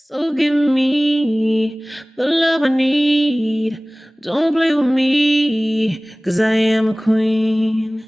So give me the love I need. Don't play with me, 'cause I am a queen.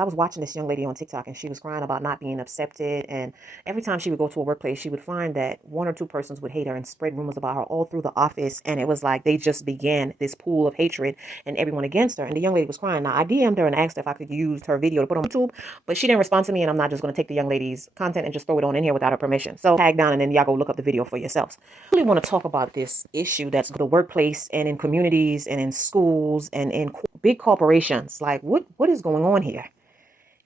I was watching this young lady on TikTok and she was crying about not being accepted. And every time she would go to a workplace, she would find that one or two persons would hate her and spread rumors about her all through the office. And it was like they just began this pool of hatred and everyone against her. And the young lady was crying. Now, I DM'd her and asked her if I could use her video to put on YouTube, but she didn't respond to me. And I'm not just going to take the young lady's content and just throw it on in here without her permission. So tag down and then y'all go look up the video for yourselves. I really want to talk about this issue that's the workplace and in communities and in schools and in big corporations. Like, what is going on here?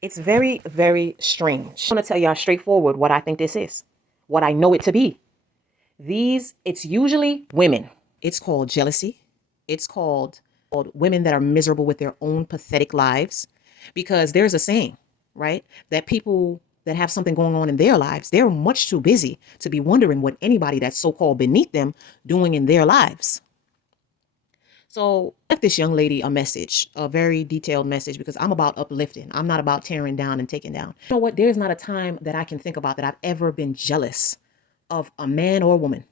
It's very, very strange. I'm going to tell y'all straightforward what I think this is, what I know it to be. It's usually women. It's called jealousy. It's called women that are miserable with their own pathetic lives. Because there's a saying, right, that people that have something going on in their lives, they're much too busy to be wondering what anybody that's so-called beneath them doing in their lives. So I left this young lady a message, a very detailed message, because I'm about uplifting. I'm not about tearing down and taking down. You know what? There's not a time that I can think about that I've ever been jealous of a man or a woman.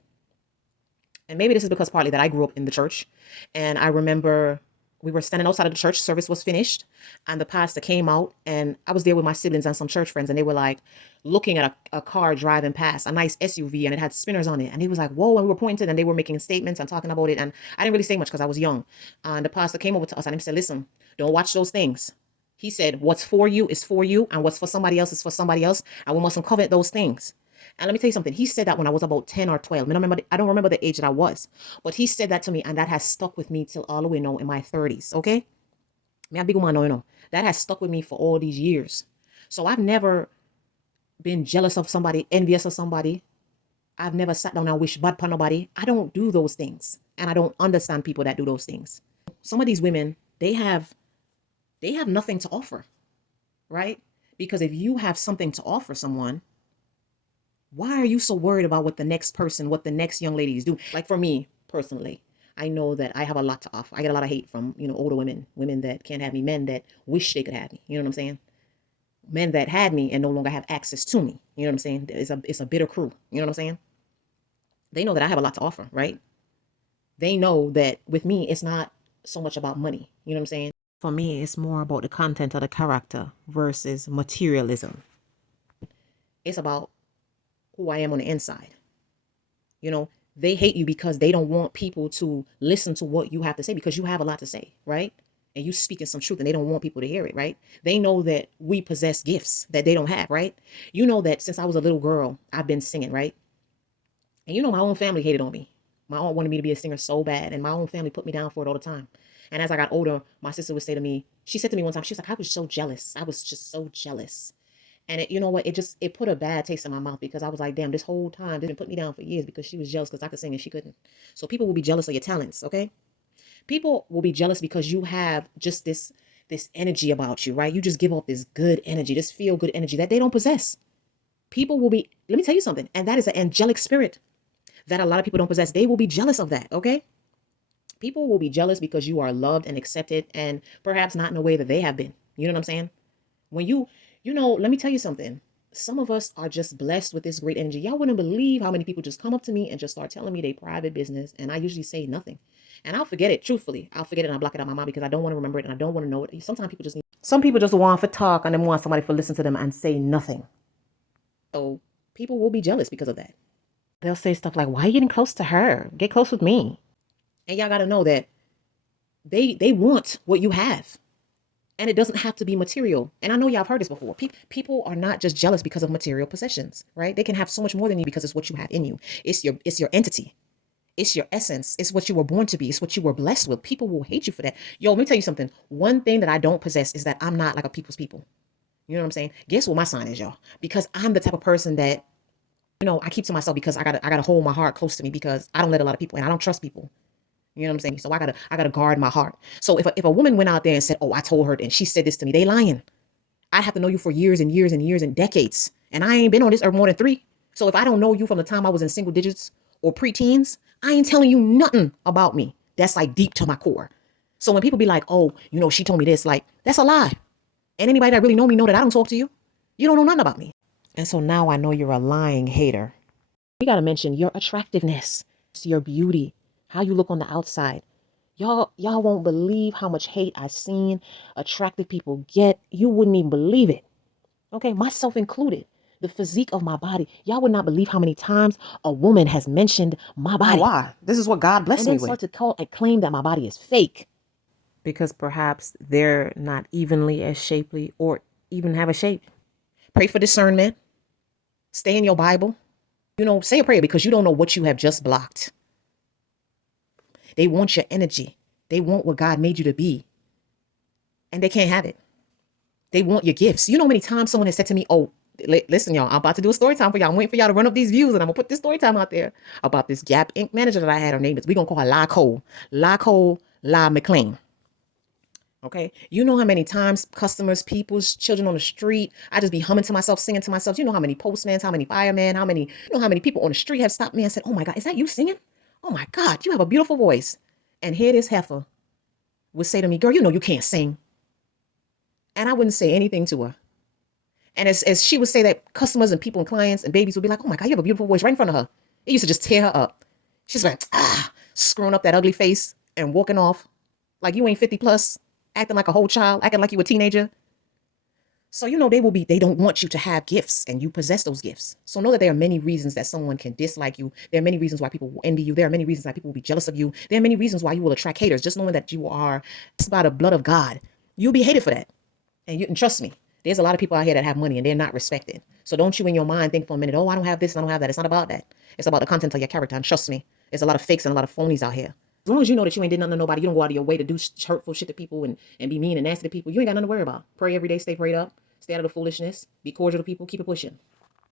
And maybe this is because partly that I grew up in the church. And I remember we were standing outside of the church, service was finished, and the pastor came out, and I was there with my siblings and some church friends, and they were like looking at a car driving past, a nice SUV, and it had spinners on it. And he was like, whoa, and we were pointed, and they were making statements and talking about it. And I didn't really say much because I was young. And the pastor came over to us and he said, listen, don't watch those things. He said, what's for you is for you, and what's for somebody else is for somebody else, and we mustn't covet those things. And let me tell you something. He said that when I was about 10 or 12. I don't remember the age that I was. But he said that to me, and that has stuck with me till all the way now in my 30s, okay? Me a big woman, no. That has stuck with me for all these years. So I've never been jealous of somebody, envious of somebody. I've never sat down and wished bad upon nobody. I don't do those things. And I don't understand people that do those things. Some of these women, they have nothing to offer, right? Because if you have something to offer someone, why are you so worried about what the next person, what the next young lady is doing? Like for me personally, I know that I have a lot to offer. I get a lot of hate from, older women that can't have me, men that wish they could have me. You know what I'm saying? Men that had me and no longer have access to me. You know what I'm saying? It's a bitter crew. You know what I'm saying? They know that I have a lot to offer, right? They know that with me, it's not so much about money. You know what I'm saying? For me, it's more about the content of the character versus materialism. It's about who I am on the inside. They hate you because they don't want people to listen to what you have to say because you have a lot to say, right? And you speaking some truth and they don't want people to hear it, right? They know that we possess gifts that they don't have, right? You know that since I was a little girl, I've been singing, right? And my own family hated on me. My aunt wanted me to be a singer so bad, and my own family put me down for it all the time. And as I got older, my sister would say to me, she said to me one time, she was like, I was so jealous. I was just so jealous. And you know what? It put a bad taste in my mouth because I was like, damn, this whole time, they didn't put me down for years because she was jealous because I could sing and she couldn't. So people will be jealous of your talents, okay? People will be jealous because you have just this energy about you, right? You just give off this good energy, this feel good energy that they don't possess. People will be, let me tell you something, and that is an angelic spirit that a lot of people don't possess. They will be jealous of that, okay? People will be jealous because you are loved and accepted and perhaps not in a way that they have been. You know what I'm saying? When let me tell you something. Some of us are just blessed with this great energy. Y'all wouldn't believe how many people just come up to me and just start telling me their private business. And I usually say nothing. And I'll forget it, truthfully. I'll forget it and I'll block it out of my mind because I don't want to remember it and I don't want to know it. Sometimes some people just want to talk and then want somebody to listen to them and say nothing. So people will be jealous because of that. They'll say stuff like, why are you getting close to her? Get close with me. And y'all got to know that they want what you have. And it doesn't have to be material. And I know y'all have heard this before. People are not just jealous because of material possessions, right? They can have so much more than you because it's what you have in you. It's your entity. It's your essence. It's what you were born to be. It's what you were blessed with. People will hate you for that. Yo, let me tell you something. One thing that I don't possess is that I'm not like a people's people. You know what I'm saying? Guess what my sign is, y'all? Because I'm the type of person that, I keep to myself because I gotta hold my heart close to me because I don't let a lot of people and I don't trust people. You know what I'm saying? So I gotta guard my heart. So if a woman went out there and said, oh, I told her and she said this to me, they lying. I have to know you for years and years and years and decades. And I ain't been on this earth more than 3. So if I don't know you from the time I was in single digits or preteens, I ain't telling you nothing about me. That's like deep to my core. So when people be like, oh, she told me this, like, that's a lie. And anybody that really know me know that I don't talk to you. You don't know nothing about me. And so now I know you're a lying hater. We got to mention your attractiveness, your beauty, how you look on the outside. Y'all won't believe how much hate I've seen attractive people get. You wouldn't even believe it. Okay, myself included. The physique of my body. Y'all would not believe how many times a woman has mentioned my body. Why? This is what God blessed me with. And then start to call and claim that my body is fake. Because perhaps they're not evenly as shapely or even have a shape. Pray for discernment. Stay in your Bible. Say a prayer because you don't know what you have just blocked. They want your energy. They want what God made you to be. And they can't have it. They want your gifts. You know how many times someone has said to me, oh, listen, y'all, I'm about to do a story time for y'all. I'm waiting for y'all to run up these views, and I'm going to put this story time out there about this Gap Inc. manager that I had. Her name is, we're going to call her La Cole. La Cole, La McLean. Okay. You know how many times customers, people's children on the street, I just be humming to myself, singing to myself. You know how many postmen, how many firemen, how many people on the street have stopped me and said, oh my God, is that you singing? Oh my God, you have a beautiful voice. And here this heifer would say to me, girl, you can't sing. And I wouldn't say anything to her. And as she would say that, customers and people and clients and babies would be like, oh my God, you have a beautiful voice right in front of her. It used to just tear her up. She's like, screwing up that ugly face and walking off like you ain't 50 plus, acting like a whole child, acting like you a teenager. So, they don't want you to have gifts, and you possess those gifts. So know that there are many reasons that someone can dislike you. There are many reasons why people will envy you. There are many reasons why people will be jealous of you. There are many reasons why you will attract haters. Just knowing that you are, it's by the blood of God. You'll be hated for that. And trust me, there's a lot of people out here that have money and they're not respected. So don't you in your mind think for a minute, oh, I don't have this, I don't have that. It's not about that. It's about the content of your character. And trust me, there's a lot of fakes and a lot of phonies out here. As long as you know that you ain't did nothing to nobody, you don't go out of your way to do hurtful shit to people and be mean and nasty to people, you ain't got nothing to worry about. Pray every day, stay prayed up, stay out of the foolishness, be cordial to people, keep it pushing.